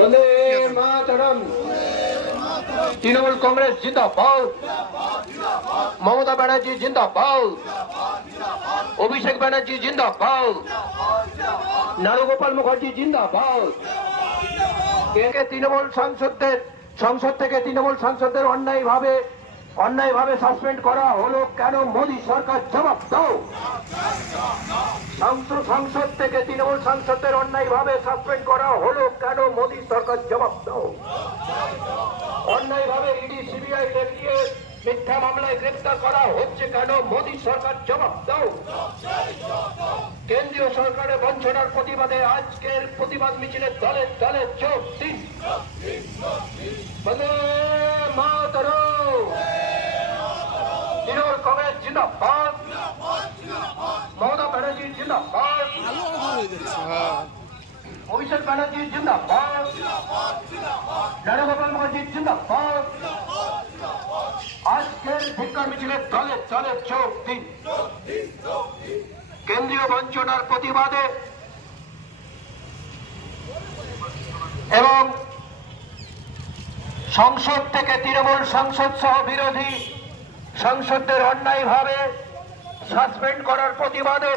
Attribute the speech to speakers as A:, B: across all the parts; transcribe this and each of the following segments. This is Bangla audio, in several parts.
A: বন্দে মাতরম। তৃণমূল কংগ্রেস জিন্দাবাদ। মমতা ব্যানার্জি জিন্দাবাদ। অভিষেক ব্যানার্জি জিন্দাবাদ। নারুগোপাল মুখার্জি জিন্দাবাদ। কে তৃণমূল সাংসদদের, সংসদ থেকে তৃণমূল সাংসদদের অন্যায় ভাবে অন্যায় ভাবে সাসপেন্ড করা হলো কেন মোদী সরকার? জবাব দাও। সংসদ থেকে তৃণমূল সাংসদদের অন্যায় ভাবে সাসপেন্ড করা হলো কেন মোদী সরকার? জবাব দাও। অন্যায় ভাবে ইডি, সিবিআই দেখিয়ে মিথ্যা মামলায় গ্রেপ্তার করা হচ্ছে কেন মোদী সরকার? জবাব দাও। কেন্দ্রীয় সরকারের বঞ্চনার প্রতিবাদে আজকের প্রতিবাদ মিছিলে দলে দলে যোগ দিন বন্দে মাতরম তৃণমূল কংগ্রেস কেন্দ্রীয় বঞ্চনার প্রতিবাদে। এবং সংসদ থেকে তৃণমূল সংসদ সহ বিরোধী সংসদদের অন্যায়ভাবে সাসপেন্ড করার প্রতিবাদে।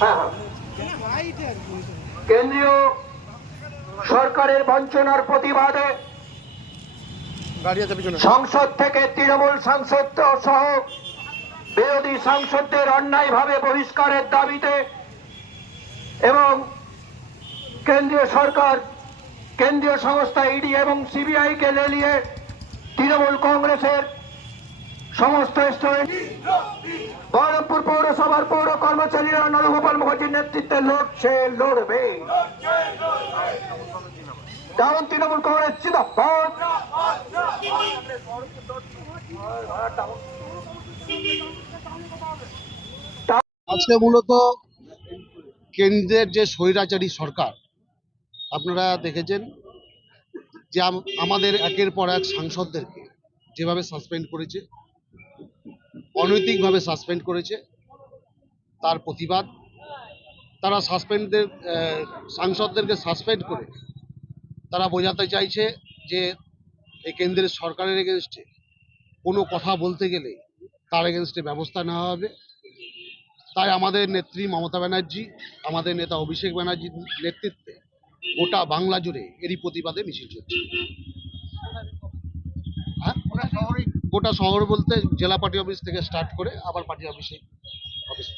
A: হ্যাঁ হ্যাঁ। কেন্দ্রীয় সরকারের বঞ্চনার প্রতিবাদে সংসদ থেকে তৃণমূল সাংসদ সহ বিরোধী সাংসদদের অন্যায়ভাবে বহিষ্কারের দাবিতে এবং কেন্দ্রীয় সরকার, কেন্দ্রীয় সংস্থা ইডি এবং সিবিআই কে লেলিয়ে তৃণমূল কংগ্রেসের সমস্ত বহরমপুর পৌরসভার পৌর কর্মচারীরা নরগোপাল মুখার্জির নেতৃত্বে লড়ছে, লড়বে। ডাউন তৃণমূল কংগ্রেস জিন্দাবাদ।
B: আজকে মূলত কেন্দ্রের যে স্বৈরাচারী সরকার, আপনারা দেখেছেন যে আমাদের একের পর এক সাংসদদেরকে যেভাবে সাসপেন্ড করেছে, অনৈতিকভাবে সাসপেন্ড করেছে, তার প্রতিবাদ, তারা সাসপেন্ডদের সাংসদদেরকে সাসপেন্ড করে তারা বোঝাতে চাইছে যে এই কেন্দ্রের সরকারের এগেনস্টে কোনো কথা বলতে গেলে তার এগেনস্টে ব্যবস্থা নেওয়া হবে। তাই আমাদের নেত্রী মমতা ব্যানার্জি, আমাদের নেতা অভিষেক ব্যানার্জির নেতৃত্বে গোটা বাংলা জুড়ে এরই প্রতিবাদে মিছিল চলছে হ্যাঁ? গোটা শহর বলতে জেলা পার্টি অফিস থেকে স্টার্ট করে আবার পার্টি অফিসে অফিস